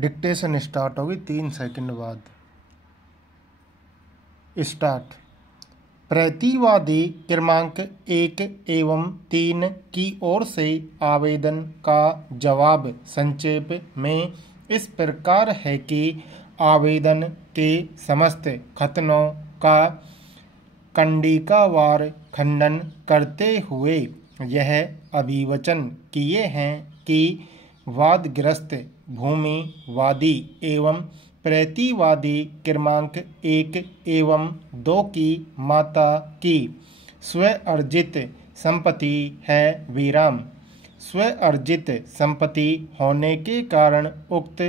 Dictation start होगी 3 second बाद। Start. प्रतिवादी क्रमांक 1 एवं 3 की ओर से आवेदन का जवाब संक्षेप में इस प्रकार है कि आवेदन के समस्त कथनों का कंडिकावार खंडन करते हुए यह अभिवचन किए हैं कि वादग्रस्त भूमिवादी एवं प्रतिवादी क्रमांक 1 एवं 2 की माता की स्वअर्जित संपत्ति है विराम। स्वअर्जित संपत्ति होने के कारण उक्त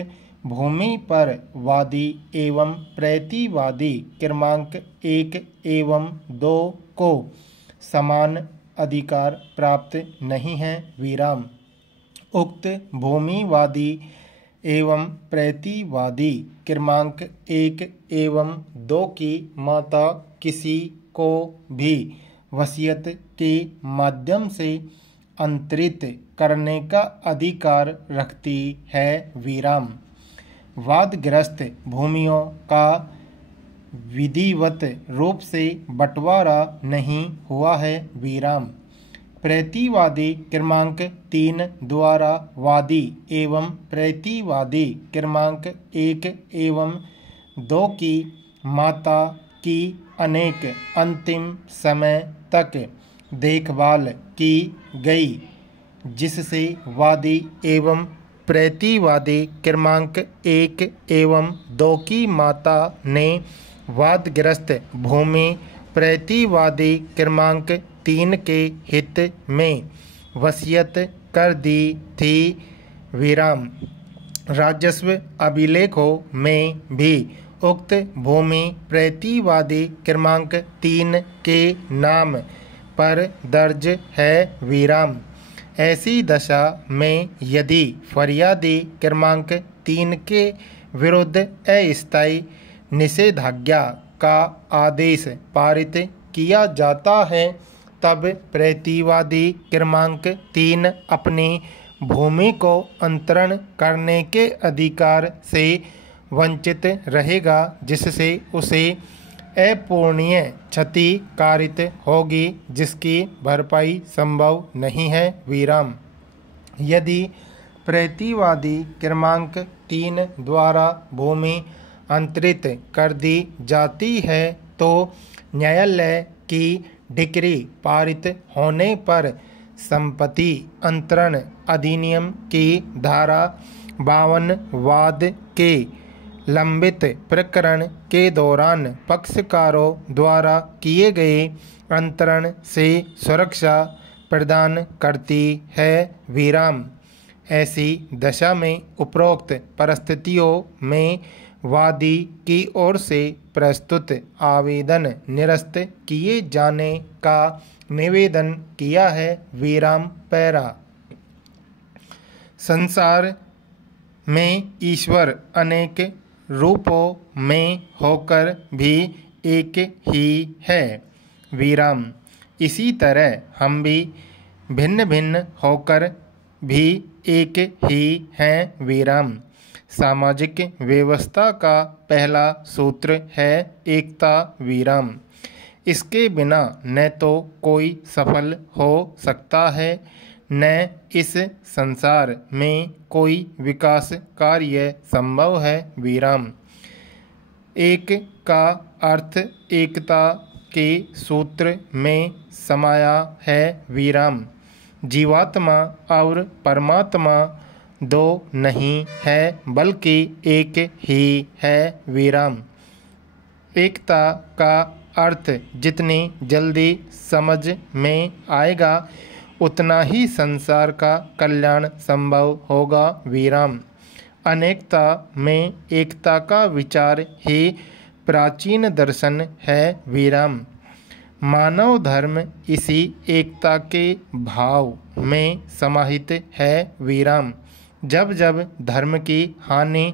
भूमि पर वादी एवं प्रतिवादी क्रमांक 1 एवं 2 को समान अधिकार प्राप्त नहीं है विराम। उक्त भूमिवादी एवं प्रतिवादी क्रमांक 1 एवं 2 की माता किसी को भी वसीयत के माध्यम से अंतरित करने का अधिकार रखती है विराम। वादग्रस्त भूमियों का विधिवत रूप से बंटवारा नहीं हुआ है विराम। प्रतिवादी क्रमांक 3 द्वारा वादी एवं प्रतिवादी क्रमांक 1 एवं 2 की माता की अनेक अंतिम समय तक देखभाल की गई, जिससे वादी एवं प्रतिवादी क्रमांक 1 एवं 2 की माता ने वादग्रस्त भूमि प्रतिवादी क्रमांक 3 के हित में वसीयत कर दी थी विराम। राजस्व अभिलेखों में भी उक्त भूमि प्रतिवादी क्रमांक 3 के नाम पर दर्ज है विराम। ऐसी दशा में यदि फरियादी क्रमांक 3 के विरुद्ध अस्थायी निषेधाज्ञा का आदेश पारित किया जाता है, तब प्रतिवादी क्रमांक 3 अपनी भूमि को अंतरण करने के अधिकार से वंचित रहेगा, जिससे उसे अपूरणीय क्षति कारित होगी, जिसकी भरपाई संभव नहीं है विराम। यदि प्रतिवादी क्रमांक 3 द्वारा भूमि अंतरित कर दी जाती है तो न्यायालय की डिक्री पारित होने पर संपत्ति अंतरण अधिनियम की धारा 52 वाद के लंबित प्रकरण के दौरान पक्षकारों द्वारा किए गए अंतरण से सुरक्षा प्रदान करती है विराम। ऐसी दशा में उपरोक्त परिस्थितियों में वादी की ओर से प्रस्तुत आवेदन निरस्त किए जाने का निवेदन किया है विराम। पैरा। संसार में ईश्वर अनेक रूपों में होकर भी एक ही है विराम। इसी तरह हम भी भिन्न भिन्न होकर भी एक ही हैं विराम। सामाजिक व्यवस्था का पहला सूत्र है एकता विराम। इसके बिना न तो कोई सफल हो सकता है, न इस संसार में कोई विकास कार्य संभव है विराम। एक का अर्थ एकता के सूत्र में समाया है विराम। जीवात्मा और परमात्मा दो नहीं है, बल्कि एक ही है विराम। एकता का अर्थ जितनी जल्दी समझ में आएगा उतना ही संसार का कल्याण संभव होगा विराम। अनेकता में एकता का विचार ही प्राचीन दर्शन है विराम। मानव धर्म इसी एकता के भाव में समाहित है विराम। जब जब धर्म की हानि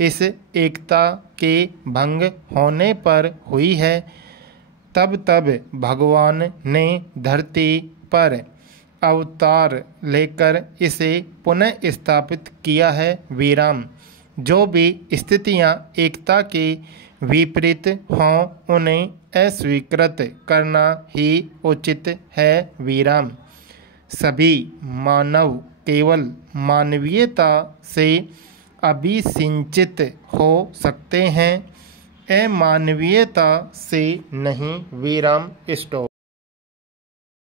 इस एकता के भंग होने पर हुई है, तब तब भगवान ने धरती पर अवतार लेकर इसे पुनः स्थापित किया है वीराम। जो भी स्थितियां एकता के विपरीत हों उन्हें अस्वीकृत करना ही उचित है। विराम। सभी मानव केवल मानवीयता से अभिसिंचित हो सकते हैं, अमानवीयता से नहीं। विराम। स्टॉप।